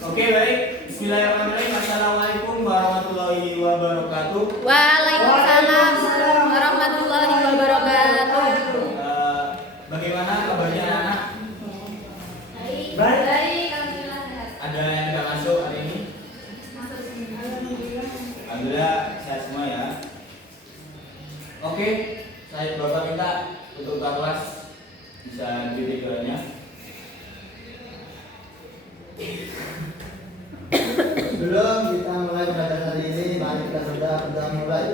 Oke, baik. Bismillahirrahmanirrahim. Assalamualaikum warahmatullahi wabarakatuh. Waalaikumsalam warahmatullahi wabarakatuh. Bagaimana kabarnya anak? Baik. Ada yang tidak masuk hari ini? Alhamdulillah sehat semua ya. Oke, saya Bapak minta untuk kelas bisa diri doanya. Sebelum kita mulai belajar hari ini, mari kita sudah mulai.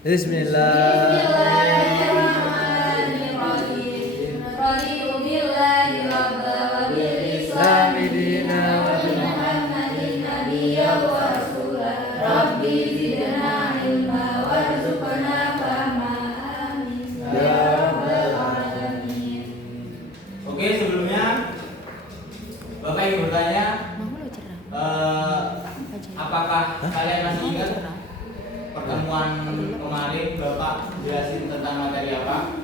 Bismillahirrahmanirrahim. Raditu billahi rabban wa bil islami dinan wa bi Muhammadin nabiyyan wa rasulan. Rabbi zidna ilma warzuqna fahma. Amin ya rabbal alamin. Oke, sebelumnya Bapak ingin bertanya, apakah kalian masih ingat pertemuan kemarin Bapak jelasin tentang materi apa?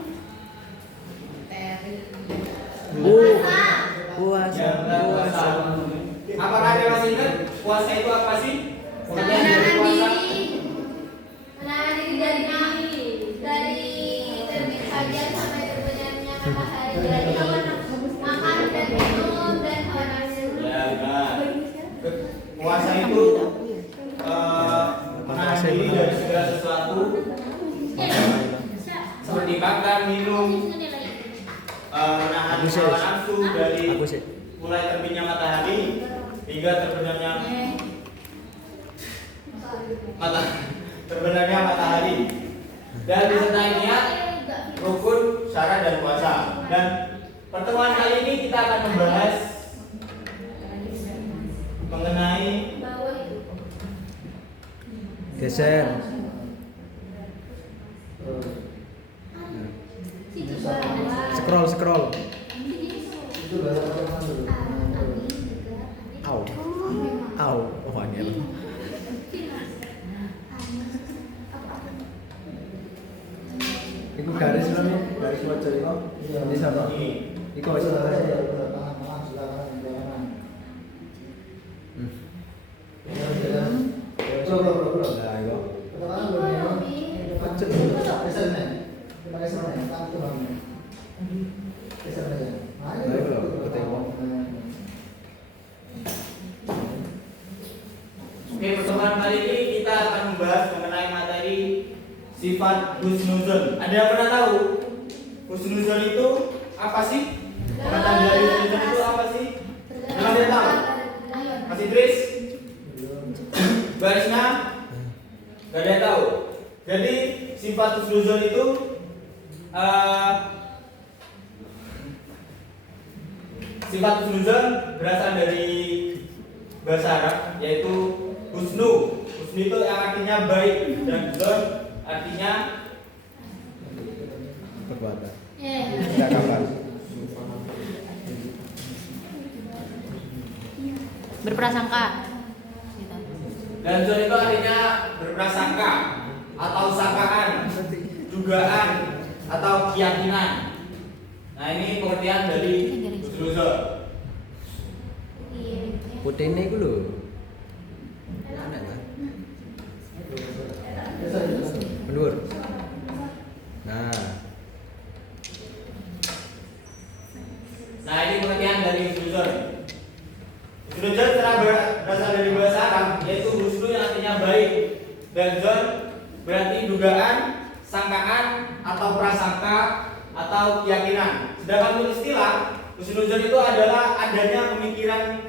Puasa. Ya, benar, puasa. Apakah kalian masih ingat puasa itu apa sih? Pengertian dari puasa. Menahan diri dari terbit fajar sampai terbenamnya matahari. Dari makan dan minum dan hawa nafsu. Ya, benar. Puasa itu menahan diri dari segala sesuatu seperti makan, minum, menahan hawa nafsu dari mulai terbitnya matahari hingga terbenamnya matahari, dan disertai niat, rukun, syarat dan puasa. Dan pertemuan kali ini kita akan membahas mengenai Geser. Scroll. Itu bahasa apa dulu? Au. Oh, angel. Iku garis mana? Garis wajah itu. Ini sama. Iku wajah saya. Coba. Nah, itu. Oke, pertemuan kali ini kita akan membahas mengenai materi sifat husnuzon. Ada yang pernah tahu husnuzon itu apa sih? Perkataan dari husnuzon itu apa sih? Ada yang tahu? Mas Idris? Barisnya? Gak ada yang tahu. Jadi sifat husnuzon itu sifat husnuzon berasal dari bahasa Arab, yaitu husnu. Husnu itu yang artinya baik, dan zon artinya Perbuatan. Ya. Kapan? Berprasangka. dan zon itu artinya berprasangka atau sangkaan, dugaan atau keyakinan. Nah, ini pengertian dari husnuzon. Putih ini gue loh. Enak kan? Menur. Nah, Nah, ini pengertian dari husnuzon. Husnuzon secara berasal dari bahasa Arab, yaitu husnu yang artinya baik, dan zon berarti dugaan, sangkaan atau prasangka atau keyakinan. Sedangkan untuk istilah, husnuzon itu adalah adanya pemikiran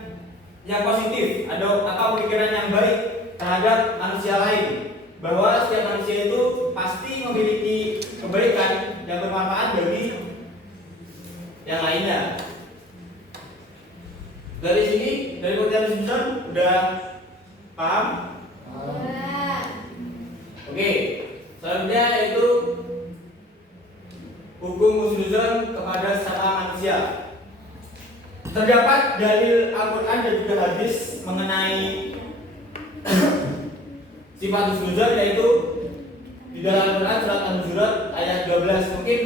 yang positif atau pemikiran yang baik terhadap manusia lain, bahwa setiap manusia itu pasti memiliki kebaikan yang bermanfaat bagi yang lainnya. Dari sini, dari pengertian husnuzon udah paham? Oke, selanjutnya yaitu hukum husnuzon kepada sesama manusia. Terdapat dalil Al-Quran dan juga hadis mengenai sifat husnuzon, yaitu di dalam Al-Quran surat An-Hujurat ayat 12. Mungkin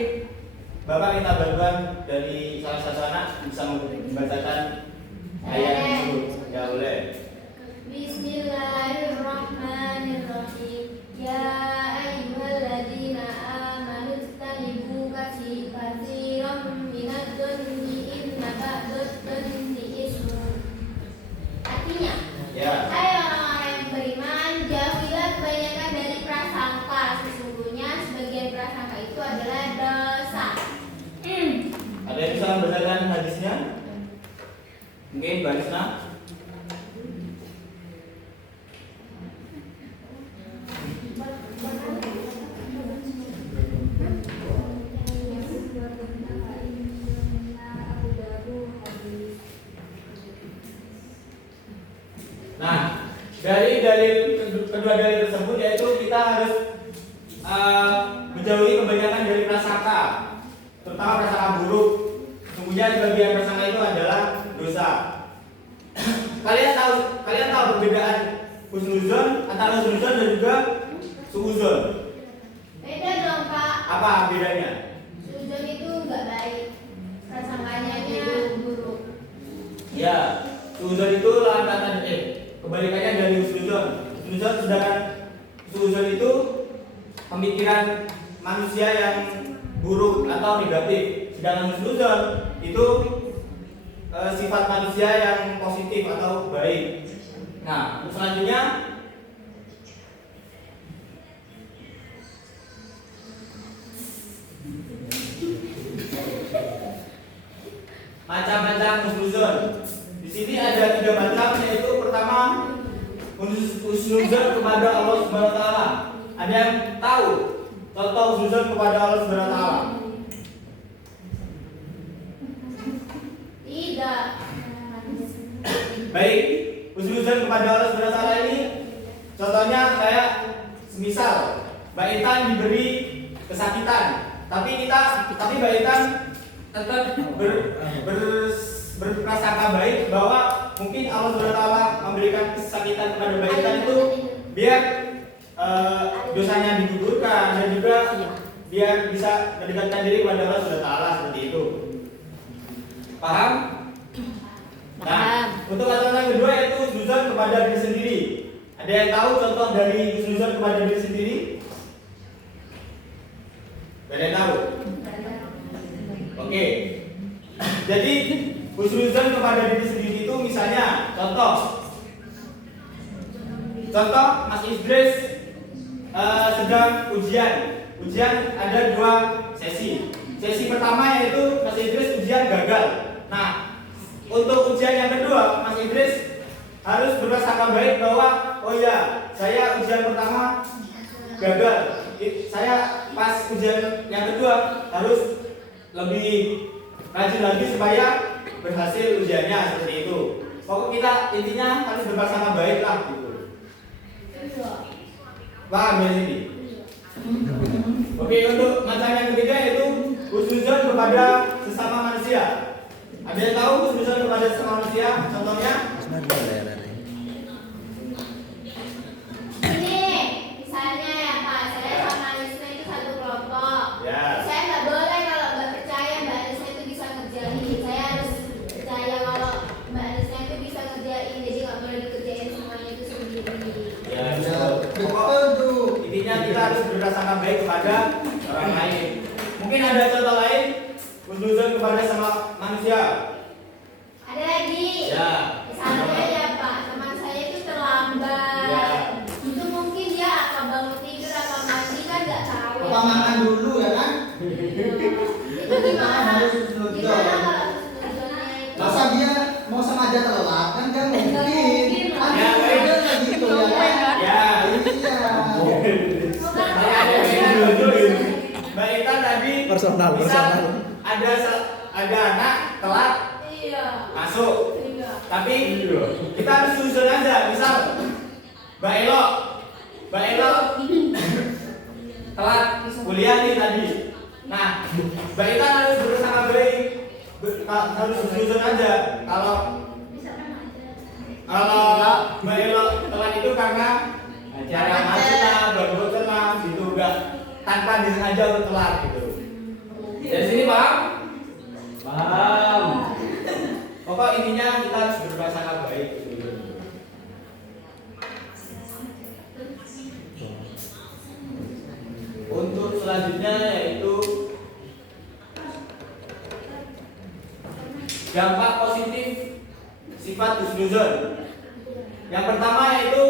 Bapak minta bantuan dari salah satu anak bisa membacakan ayat tersebut. Ya boleh. Dari kedua dalil tersebut yaitu kita harus menjauhi kebanyakan dari prasangka, terutama prasangka buruk. Sesungguhnya sebagian prasangka itu adalah dosa. Kalian tahu perbedaan husnuzon antara husnuzon dan juga suuzon? Beda dong Pak. Apa bedanya? Suzon itu nggak baik, prasangkanya buruk. Ya, suuzon itu lawan kata kebalikannya dari husnuzon. Husnuzon, sedangkan suuzon itu pemikiran manusia yang buruk atau negatif. Sedangkan husnuzon itu sifat manusia yang positif atau baik. Nah, selanjutnya macam-macam husnuzon. Di sini ada 3 macam, yaitu pertama husnuzon kepada Allah Subhanahu wa taala. Ada yang tahu contoh husnuzon kepada Allah Subhanahu wa taala? Tidak. Baik, husnuzon kepada Allah Subhanahu wa taala ini contohnya kayak semisal Mbak Intan diberi kesakitan, tapi Mbak Intan tetap berprasangka baik bahwa mungkin Allah Subhanahu wa taala memberikan kesakitan kepada Mbak Intan itu biar dosanya digugurkan dan juga biar bisa mendekatkan diri kepada Allah Subhanahu wa taala, seperti itu. Paham? Nah, untuk contoh yang kedua yaitu husnuzon kepada diri sendiri. Ada yang tahu contoh dari husnuzon kepada diri sendiri? Ada yang tahu? Oke. Jadi husnuzon kepada diri sendiri itu misalnya contoh Mas Idris sedang ujian ada 2 sesi. Sesi pertama yaitu Mas Idris ujian gagal. Nah, untuk ujian yang kedua, Mas Idris harus berprasangka baik bahwa oh ya, saya ujian pertama gagal. Saya pas ujian yang kedua harus lebih rajin lagi supaya berhasil ujiannya, seperti itu. Pokok kita intinya harus berprasangka baik lah gitu. Paham ya ini? Oke, untuk macam yang ketiga yaitu husnuzon kepada sesama manusia. Ada yang tahu husnuzon kepada sesama manusia? Contohnya? Ini misalnya ya Pak, saya sama Alisna itu satu kelompok. Ya. Saya nggak boleh kalau nggak percaya Mbak Alisna itu bisa ngerjain. Saya harus percaya kalau Mbak Alisna itu bisa ngerjain. Jadi nggak boleh dikerjain semuanya itu sendiri. Ya, betul. Intinya kita harus berprasangka baik kepada orang lain. Mungkin ada contoh lain husnuzon kepada sama manusia. Ada lagi. Ya. Misalnya ya Pak, teman saya itu terlambat. Ya. Itu mungkin dia akan bangun tidur atau mandi kan nggak tahu. Apa makan dulu ya kan? Itu gimana? Harus husnuzon. Gimana kalau husnuzonnya itu? Masa dia mau sengaja telat kan gak mungkin. mungkin. Kan Ya, udah nggak gitu ya kan? Ya. Iya. Saya ada yang dulu. Mbak Ita tadi Personal. ada anak telat Iya. masuk. Iya. Tapi kita harus susun aja. Misal Mbak Elo telat kuliah nih tadi. Nah, Mbak Ita harus berusaha baik, harus susun aja. Kalau Mbak Elo telat itu karena acara macet lah, berbohong lah, gitu enggak tanpa disengaja untuk telat gitu. Dari sini paham? Paham. Pokok intinya kita harus berprasangka baik gitu. Untuk selanjutnya yaitu dampak positif sifat husnuzon. Yang pertama yaitu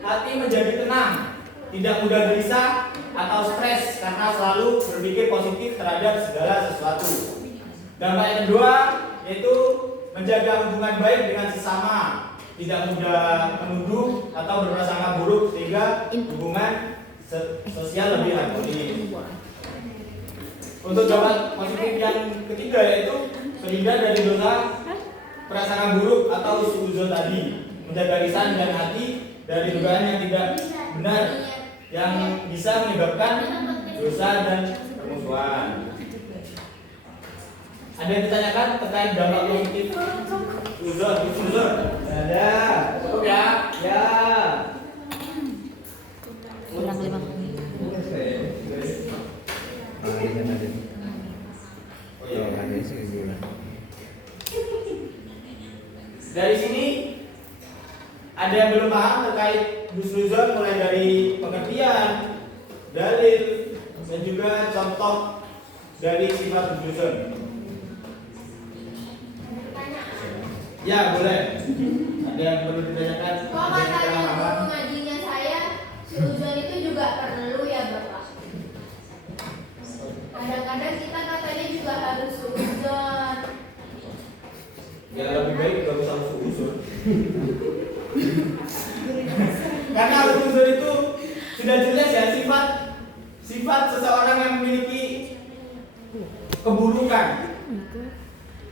hati menjadi tenang, tidak mudah gelisah atau stres karena selalu berpikir positif terhadap segala sesuatu. Dampak yang kedua yaitu menjaga hubungan baik dengan sesama, tidak mudah menuduh atau berprasangka buruk sehingga hubungan sosial lebih harmonis. Untuk dampak positif yang ketiga yaitu terhindar dari dosa prasangka buruk atau suuzon tadi, menjaga lisan dan hati dari dugaan yang tidak benar yang bisa menyebabkan dosa dan permusuhan. Ada yang ditanyakan terkait dampak positif uzur? Ada. Cukup ya? Ya. Kurang 5. Oh iya. Dari sini ada yang belum paham terkait husnuzon mulai dari pengertian, dalil, dan juga contoh dari sifat husnuzon. Ya boleh. Ada yang perlu ditanyakan? Kok katanya guru ngajinya saya, suzon itu juga perlu ya Bapak? Kadang-kadang kita katanya juga harus suzon. Ya lebih baik gak usah usul. Karena usul itu sudah jelas ya sifat seseorang yang memiliki keburukan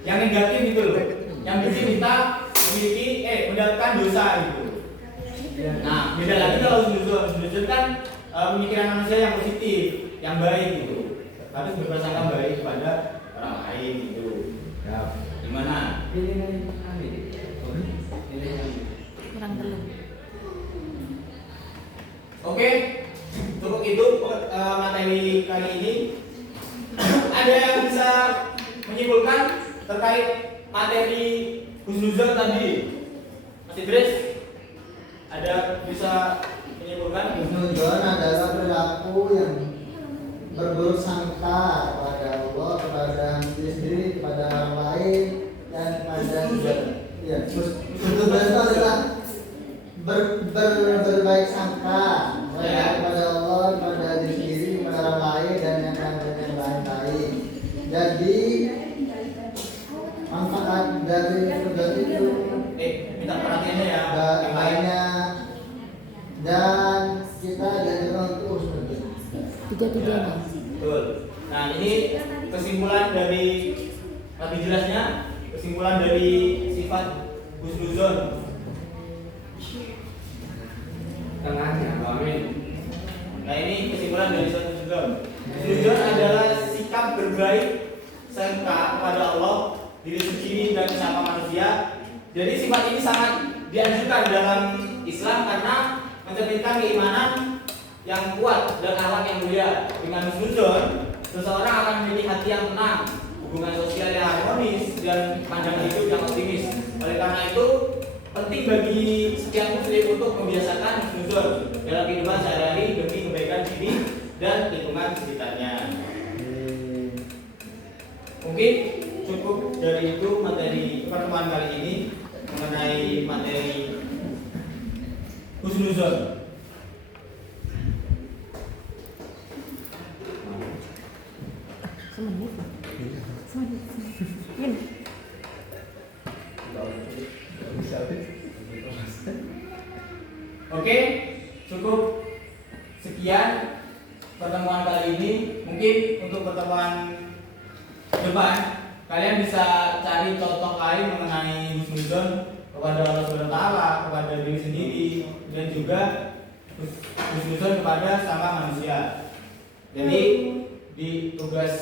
yang negatif itu loh, yang bikin kita memiliki mendapatkan dosa gitu. Nah beda lagi kalau usul kan pemikiran manusia yang positif, yang baik gitu, tapi berprasangka baik kepada orang lain gitu. Ya. Gimana? Kurang 3. Oke, cukup itu materi kali ini. Ada yang bisa menyimpulkan terkait materi husnuzon tadi? Mas Idris, ada bisa menyimpulkan? Husnuzon adalah perilaku yang berburuk sangka kepada Allah, kepada diri sendiri, kepada orang lain, dan kepada ya, husnuzon itu adalah berbaik sangka kepada Allah, kepada diri sendiri, kepada orang lain, dan yang lain-lain. Jadi manfaat dari husnuzon itu Minta perhatiannya ya. banyak, dan kita dianjurkan untuk husnuzon. 3-3-nya. Betul. Nah ini kesimpulan dari lebih jelasnya kesimpulan dari sifat husnuzon. Tengahnya, amin. Nah ini kesimpulan dari sifat husnuzon. Husnuzon adalah sikap berbaik sangka kepada Allah, diri sendiri dan sesama manusia. Jadi sifat ini sangat dianjurkan dalam Islam karena mencerminkan keimanan yang kuat dan akhlak yang mulia. Dengan husnuzon, seseorang akan memiliki hati yang tenang, hubungan sosial yang harmonis, dan pandangan hidup yang optimis. Oleh karena itu, penting bagi setiap muslim untuk membiasakan husnuzon dalam kehidupan sehari-hari demi kebaikan diri dan lingkungan sekitarnya. Mungkin cukup dari itu materi pertemuan kali ini mengenai materi husnuzon. Oke, cukup sekian pertemuan kali ini. Mungkin untuk pertemuan depan kalian bisa cari contoh lain mengenai husnuzon kepada Allah Subhanahu wa taala, kepada diri sendiri, dan juga husnuzon kepada sama manusia. Jadi di tugas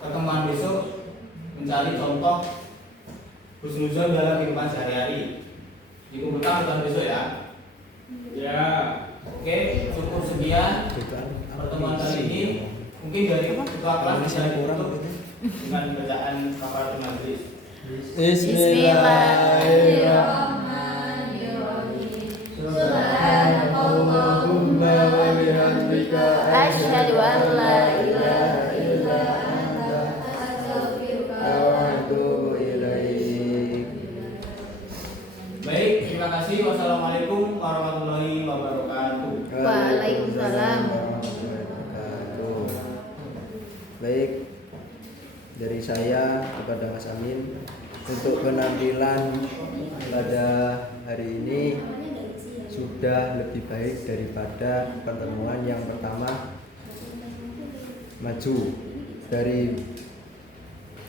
pertemuan besok mencari contoh husnuzon dalam kehidupan sehari-hari. Dikumpulkan tahun besok ya. Ya. Oke, cukup sekian pertemuan kali ini. Mungkin dari ketua kelas bisa ditutup dengan bacaan kafaratul majlis. Bismillahirrahmanirrahim. Subhanakallahumma wa bihamdika asyhadu an la ilaha illa anta astaghfiruka wa atubu ilaik. Baik, terima kasih. Wassalamualaikum warahmatullahi wabarakatuh. Waalaikumsalam. Baik, dari saya kepada Mas Amin untuk penampilan pada hari ini sudah lebih baik daripada pertemuan yang pertama. Maju dari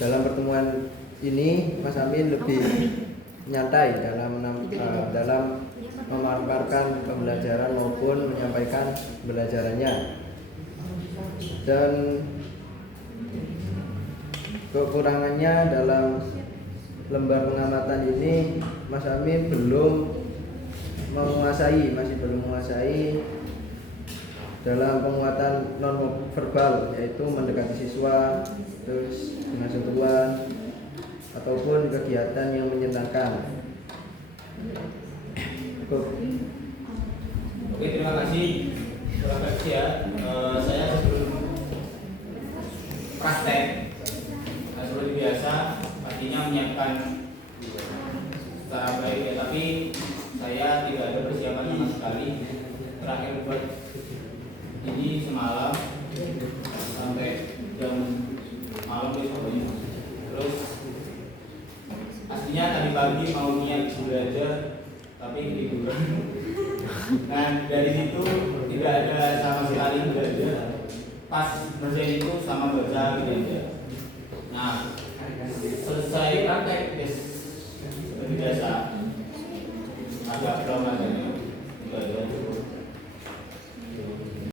dalam pertemuan ini Mas Amin lebih nyantai dalam memaparkan pembelajaran maupun menyampaikan pembelajarannya. Dan kekurangannya dalam lembar pengamatan ini Mas Amin masih belum menguasai dalam penguatan non verbal, yaitu mendekati siswa, terus dengan sentuhan ataupun kegiatan yang menyenangkan. Oke, terima kasih ya. Saya sebelum praktek seperti biasa pastinya menyiapkan secara baik ya, tapi saya tidak ada persiapan sama sekali. Terakhir buat ini semalam sampai jam malam besoknya. Terus pastinya tadi pagi mau niat belajar tapi ketiduran. Nah dari situ tidak ada sama sekali belajar. Pas berjalan itu sama baca gitu aja. Nah selesai praktek seperti biasa agak belum ada